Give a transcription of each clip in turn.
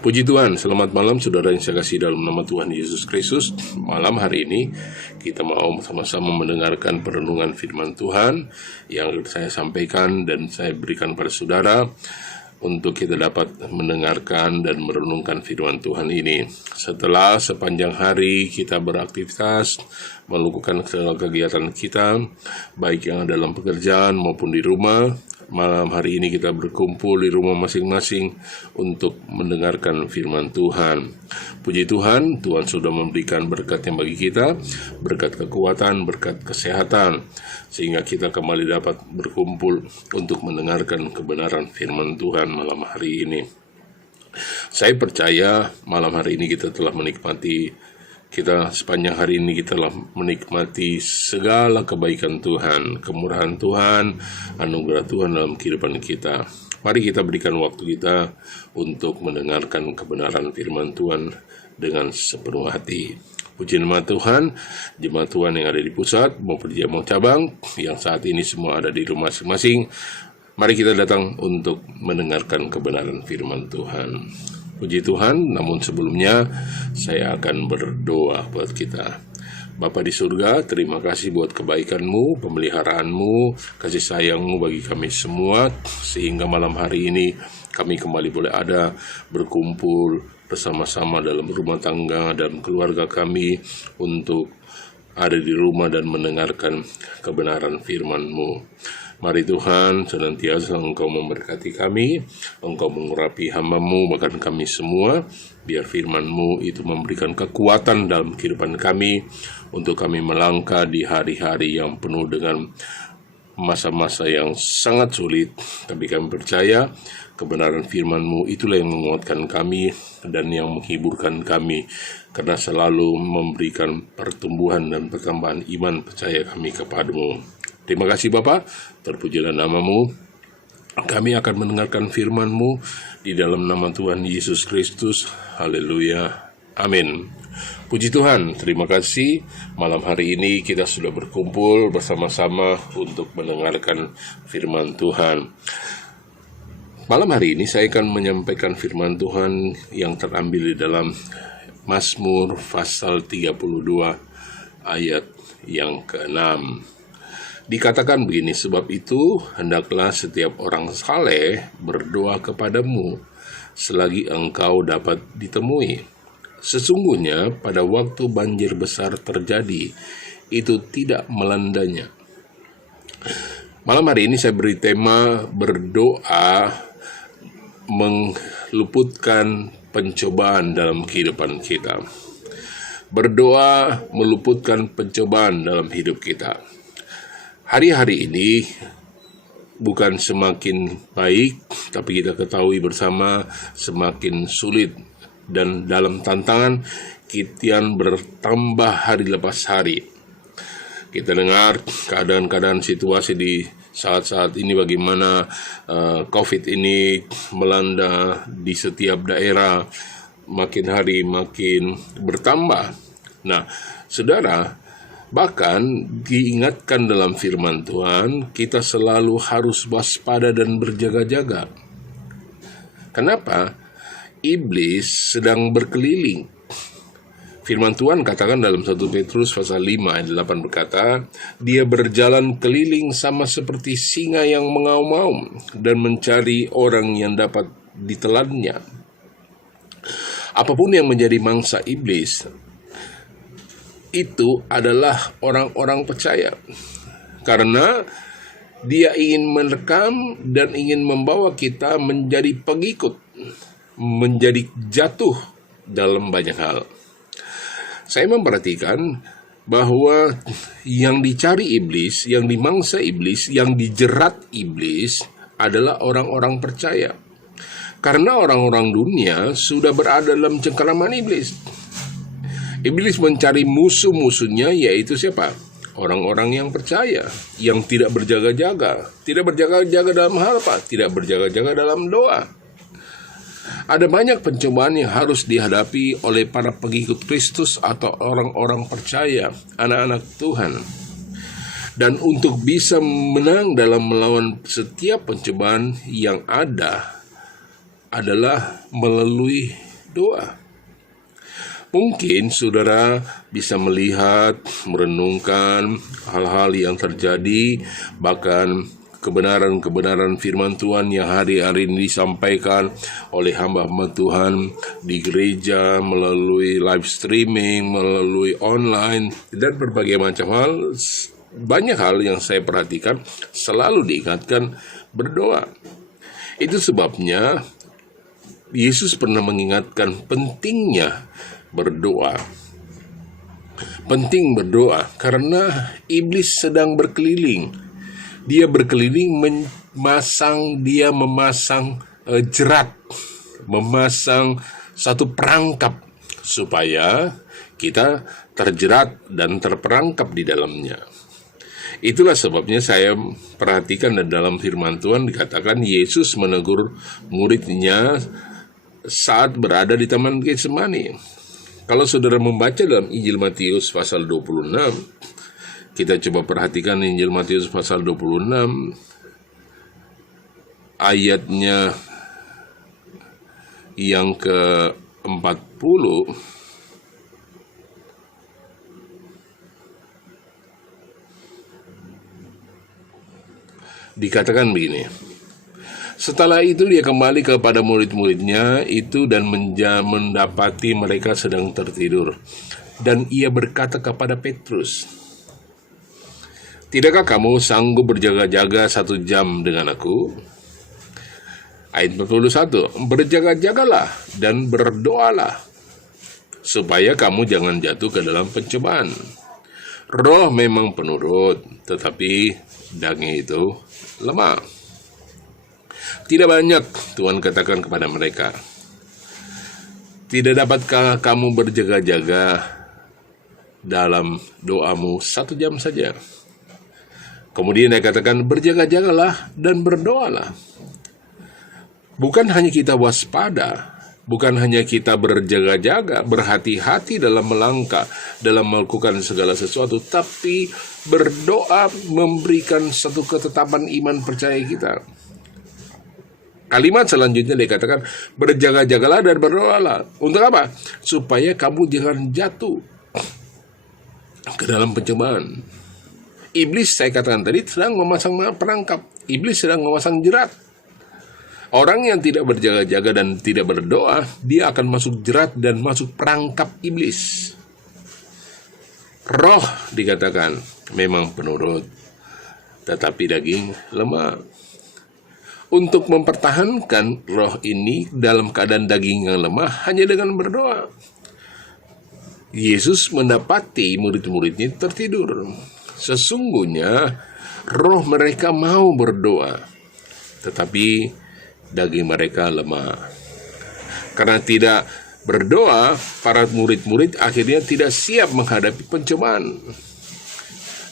Puji Tuhan, selamat malam saudara yang saya kasih dalam nama Tuhan Yesus Kristus. Malam hari ini kita mau sama-sama mendengarkan perenungan firman Tuhan yang saya sampaikan dan saya berikan pada saudara untuk kita dapat mendengarkan dan merenungkan firman Tuhan ini. Setelah sepanjang hari kita beraktivitas, melakukan segala kegiatan kita, baik yang dalam pekerjaan maupun di rumah, malam hari ini kita berkumpul di rumah masing-masing untuk mendengarkan firman Tuhan. Puji Tuhan, Tuhan sudah memberikan berkat yang bagi kita, berkat kekuatan, berkat kesehatan, sehingga kita kembali dapat berkumpul untuk mendengarkan kebenaran firman Tuhan malam hari ini. Saya percaya malam hari ini kita telah menikmati, sepanjang hari ini kita telah menikmati segala kebaikan Tuhan, kemurahan Tuhan, anugerah Tuhan dalam kehidupan kita. Mari kita berikan waktu kita untuk mendengarkan kebenaran firman Tuhan dengan sepenuh hati. Puji nama Tuhan, jemaat Tuhan yang ada di pusat maupun di jemaat cabang, yang saat ini semua ada di rumah masing-masing. Mari kita datang untuk mendengarkan kebenaran firman Tuhan. Puji Tuhan, namun sebelumnya saya akan berdoa buat kita. Bapa di surga, terima kasih buat kebaikan-Mu, pemeliharaanmu, kasih sayang-Mu bagi kami semua, sehingga malam hari ini kami kembali boleh ada berkumpul bersama-sama dalam rumah tangga dan keluarga kami untuk ada di rumah dan mendengarkan kebenaran firman-Mu. Mari Tuhan, senantiasa Engkau memberkati kami, Engkau mengurapi hamba-Mu, bahkan kami semua, biar firman-Mu itu memberikan kekuatan dalam kehidupan kami, untuk kami melangkah di hari-hari yang penuh dengan masa-masa yang sangat sulit. Tapi kami percaya, kebenaran firman-Mu itulah yang menguatkan kami, dan yang menghiburkan kami, karena selalu memberikan pertumbuhan dan pertambahan iman percaya kami kepada-Mu. Terima kasih Bapa, terpujilah nama-Mu. Kami akan mendengarkan firman-Mu di dalam nama Tuhan Yesus Kristus. Haleluya. Amin. Puji Tuhan, terima kasih. Malam hari ini kita sudah berkumpul bersama-sama untuk mendengarkan firman Tuhan. Malam hari ini saya akan menyampaikan firman Tuhan yang terambil di dalam Mazmur pasal 32 ayat yang ke-6. Dikatakan begini, sebab itu hendaklah setiap orang saleh berdoa kepadamu selagi engkau dapat ditemui. Sesungguhnya pada waktu banjir besar terjadi, itu tidak melandanya. Malam hari ini saya beri tema berdoa meluputkan pencobaan dalam kehidupan kita. Berdoa meluputkan pencobaan dalam hidup kita. Hari-hari ini bukan semakin baik, tapi kita ketahui bersama semakin sulit, dan dalam tantangan kian bertambah hari lepas hari. Kita dengar keadaan-keadaan situasi di saat-saat ini, bagaimana COVID ini melanda di setiap daerah, makin hari makin bertambah. Nah, saudara, bahkan diingatkan dalam firman Tuhan, kita selalu harus waspada dan berjaga-jaga. Kenapa? Iblis sedang berkeliling. Firman Tuhan katakan dalam 1 Petrus pasal 5 ayat 8 berkata, dia berjalan keliling sama seperti singa yang mengaum-ngaum dan mencari orang yang dapat ditelannya. Apapun yang menjadi mangsa iblis, itu adalah orang-orang percaya, karena dia ingin merekam dan ingin membawa kita menjadi pengikut, menjadi jatuh dalam banyak hal. Saya memperhatikan bahwa yang dicari iblis, yang dimangsa iblis, yang dijerat iblis adalah orang-orang percaya, karena orang-orang dunia sudah berada dalam cengkeraman iblis. Iblis mencari musuh-musuhnya, yaitu siapa? Orang-orang yang percaya, yang tidak berjaga-jaga. Tidak berjaga-jaga dalam hal apa? Tidak berjaga-jaga dalam doa. Ada banyak pencobaan yang harus dihadapi oleh para pengikut Kristus atau orang-orang percaya, anak-anak Tuhan. Dan untuk bisa menang dalam melawan setiap pencobaan yang ada adalah melalui doa. Mungkin saudara bisa melihat, merenungkan hal-hal yang terjadi, bahkan kebenaran-kebenaran firman Tuhan yang hari-hari ini disampaikan oleh hamba-hamba Tuhan di gereja, melalui live streaming, melalui online, dan berbagai macam hal. Banyak hal yang saya perhatikan selalu diingatkan berdoa. Itu sebabnya Yesus pernah mengingatkan pentingnya berdoa. Penting berdoa karena iblis sedang berkeliling. Dia berkeliling memasang jerat, memasang satu perangkap supaya kita terjerat dan terperangkap di dalamnya. Itulah sebabnya saya perhatikan dalam firman Tuhan dikatakan Yesus menegur muridnya saat berada di Taman Getsemani. Kalau saudara membaca dalam Injil Matius pasal 26, kita coba perhatikan Injil Matius pasal 26, ayatnya yang ke-40. Dikatakan begini, setelah itu dia kembali kepada murid-muridnya itu dan mendapati mereka sedang tertidur. Dan ia berkata kepada Petrus, "Tidakkah kamu sanggup berjaga-jaga 1 jam dengan aku?" Ayat 41, "Berjaga-jagalah dan berdoalah, supaya kamu jangan jatuh ke dalam pencobaan. Roh memang penurut, tetapi daging itu lemah." Tidak banyak Tuhan katakan kepada mereka, "Tidak dapatkah kamu berjaga-jaga dalam doamu 1 jam saja?" Kemudian dia katakan, "Berjaga-jagalah dan berdoalah." Bukan hanya kita waspada, bukan hanya kita berjaga-jaga, berhati-hati dalam melangkah, dalam melakukan segala sesuatu, tapi berdoa memberikan satu ketetapan iman percaya kita. Kalimat selanjutnya dikatakan, "Berjaga-jagalah dan berdoalah." Untuk apa? Supaya kamu jangan jatuh ke dalam pencobaan. Iblis, saya katakan tadi, sedang memasang perangkap. Iblis sedang memasang jerat. Orang yang tidak berjaga-jaga dan tidak berdoa, dia akan masuk jerat dan masuk perangkap iblis. Roh dikatakan memang penurut, tetapi daging lemah. Untuk mempertahankan roh ini dalam keadaan daging yang lemah hanya dengan berdoa. Yesus mendapati murid-muridnya tertidur. Sesungguhnya roh mereka mau berdoa, tetapi daging mereka lemah. Karena tidak berdoa, para murid-murid akhirnya tidak siap menghadapi pencobaan.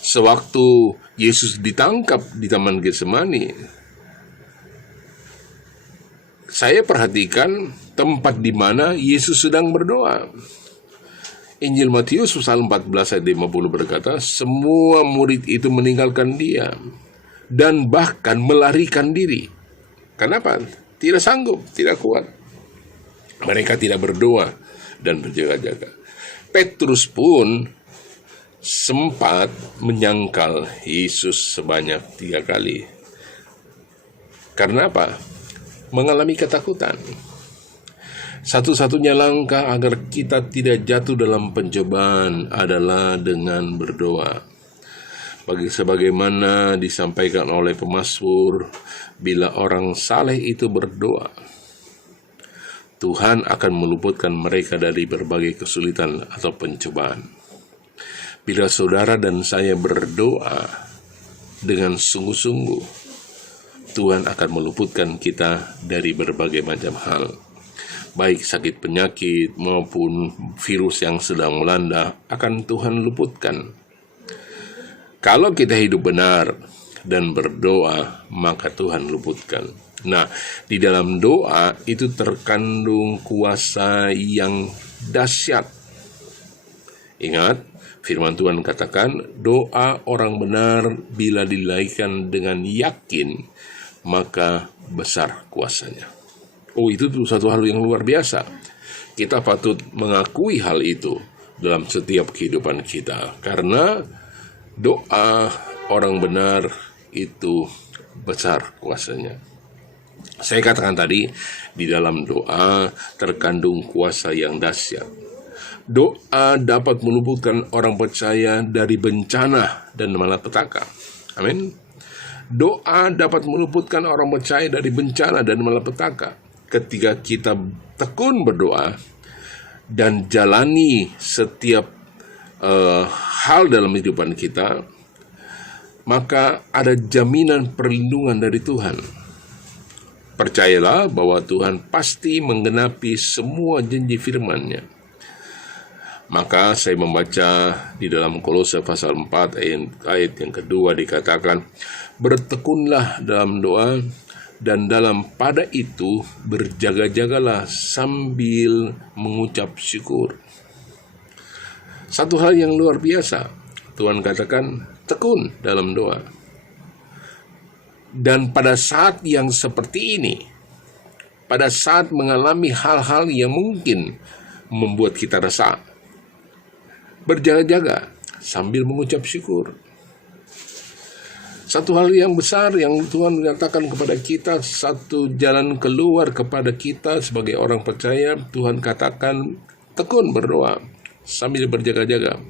Sewaktu Yesus ditangkap di Taman Getsemani, saya perhatikan tempat di mana Yesus sedang berdoa. Injil Matius pasal 14 ayat 50 berkata, "Semua murid itu meninggalkan dia dan bahkan melarikan diri." Kenapa? Tidak sanggup, tidak kuat. Mereka tidak berdoa dan berjaga-jaga. Petrus pun sempat menyangkal Yesus sebanyak 3 kali. Karena apa? Mengalami ketakutan. Satu-satunya langkah agar kita tidak jatuh dalam pencobaan adalah dengan berdoa. Sebagaimana disampaikan oleh pemazmur, bila orang saleh itu berdoa, Tuhan akan meluputkan mereka dari berbagai kesulitan atau pencobaan. Bila saudara dan saya berdoa dengan sungguh-sungguh, Tuhan akan meluputkan kita dari berbagai macam hal. baik sakit penyakit maupun virus yang sedang melanda, akan Tuhan luputkan. Kalau kita hidup benar dan berdoa, maka Tuhan luputkan. Nah, di dalam doa itu terkandung kuasa yang dahsyat. Ingat, firman Tuhan katakan, doa orang benar bila dilaikan dengan yakin, maka besar kuasanya. Oh, itu satu hal yang luar biasa. Kita patut mengakui hal itu dalam setiap kehidupan kita, karena doa orang benar itu besar kuasanya. Saya katakan tadi, di dalam doa terkandung kuasa yang dahsyat. Doa dapat meluputkan orang percaya dari bencana dan malapetaka. Amin. Doa dapat meluputkan orang percaya dari bencana dan malapetaka. Ketika kita tekun berdoa dan jalani setiap hal dalam kehidupan kita, maka ada jaminan perlindungan dari Tuhan. Percayalah bahwa Tuhan pasti menggenapi semua janji firman-Nya. Maka saya membaca di dalam Kolose pasal 4 ayat yang kedua dikatakan, bertekunlah dalam doa dan dalam pada itu berjaga-jagalah sambil mengucap syukur. Satu hal yang luar biasa, Tuhan katakan tekun dalam doa. Dan pada saat yang seperti ini, pada saat mengalami hal-hal yang mungkin membuat kita resah, berjaga-jaga sambil mengucap syukur. Satu hal yang besar yang Tuhan menyatakan kepada kita, satu jalan keluar kepada kita sebagai orang percaya, Tuhan katakan tekun berdoa sambil berjaga-jaga.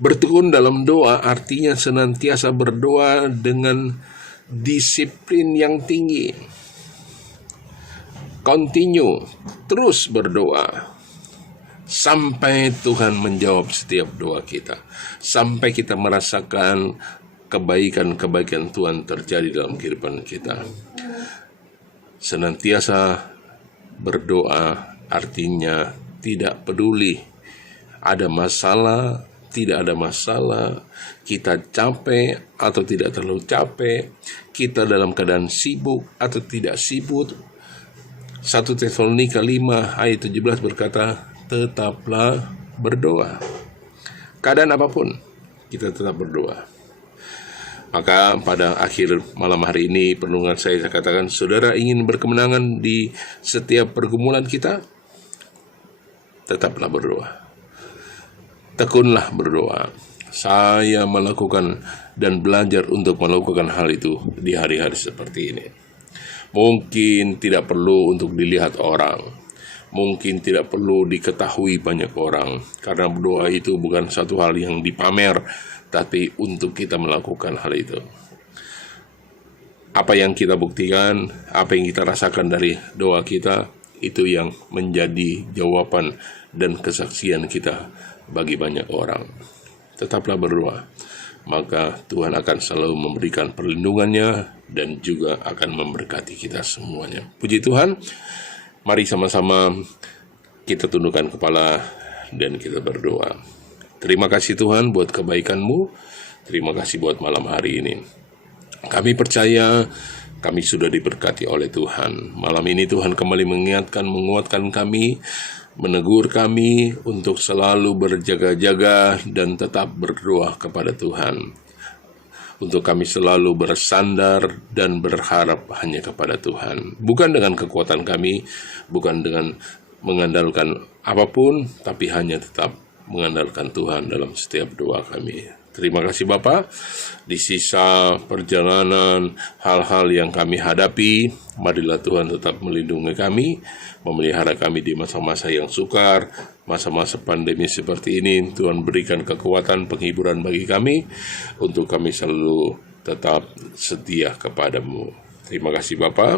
Bertekun dalam doa artinya senantiasa berdoa dengan disiplin yang tinggi. Continue, terus berdoa sampai Tuhan menjawab setiap doa kita, sampai kita merasakan kebaikan-kebaikan Tuhan terjadi dalam kehidupan kita. Senantiasa berdoa artinya tidak peduli ada masalah, tidak ada masalah, kita capek atau tidak terlalu capek, kita dalam keadaan sibuk atau tidak sibuk. 1 Tesalonika 5 ayat 17 berkata, tetaplah berdoa. Keadaan apapun, kita tetap berdoa. Maka pada akhir malam hari ini, perlindungan saya katakan, saudara ingin berkemenangan di setiap pergumulan kita, tetaplah berdoa. Tekunlah berdoa. Saya melakukan dan belajar untuk melakukan hal itu di hari-hari seperti ini. Mungkin tidak perlu untuk dilihat orang, mungkin tidak perlu diketahui banyak orang, karena berdoa itu bukan satu hal yang dipamer, tapi untuk kita melakukan hal itu. Apa yang kita buktikan, apa yang kita rasakan dari doa kita, itu yang menjadi jawaban dan kesaksian kita bagi banyak orang. Tetaplah berdoa, maka Tuhan akan selalu memberikan perlindungannya dan juga akan memberkati kita semuanya. Puji Tuhan, mari sama-sama kita tundukkan kepala dan kita berdoa. Terima kasih Tuhan buat kebaikan-Mu, terima kasih buat malam hari ini. Kami percaya kami sudah diberkati oleh Tuhan. Malam ini Tuhan kembali mengingatkan, menguatkan kami, menegur kami untuk selalu berjaga-jaga dan tetap berdoa kepada Tuhan. Untuk kami selalu bersandar dan berharap hanya kepada Tuhan. Bukan dengan kekuatan kami, bukan dengan mengandalkan apapun, tapi hanya tetap mengandalkan Tuhan dalam setiap doa kami. Terima kasih Bapa, di sisa perjalanan hal-hal yang kami hadapi, marilah Tuhan tetap melindungi kami, memelihara kami di masa-masa yang sukar, masa-masa pandemi seperti ini. Tuhan berikan kekuatan, penghiburan bagi kami, untuk kami selalu tetap setia kepadamu. Terima kasih Bapa.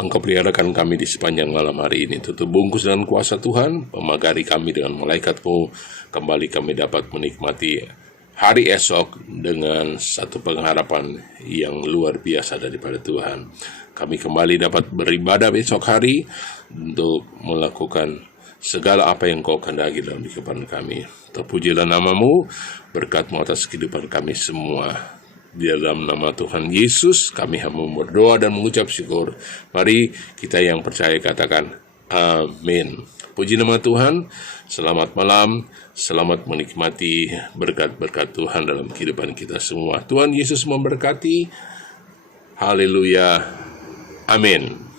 Engkau peliharakan kami di sepanjang malam hari ini. Tutup bungkus dengan kuasa Tuhan, pemagari kami dengan malaikat-Mu. Kembali kami dapat menikmati hari esok dengan satu pengharapan yang luar biasa daripada Tuhan. Kami kembali dapat beribadah besok hari untuk melakukan segala apa yang Kau kehendaki dalam kehidupan kami. Terpujilah nama-Mu, berkat-Mu atas kehidupan kami semua. Di dalam nama Tuhan Yesus kami hamba berdoa dan mengucap syukur. Mari kita yang percaya katakan amin. Puji nama Tuhan. Selamat malam. Selamat menikmati berkat-berkat Tuhan dalam kehidupan kita semua. Tuhan Yesus memberkati. Haleluya. Amin.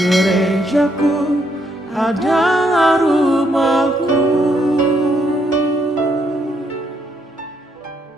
Gerejaku adalah rumahku.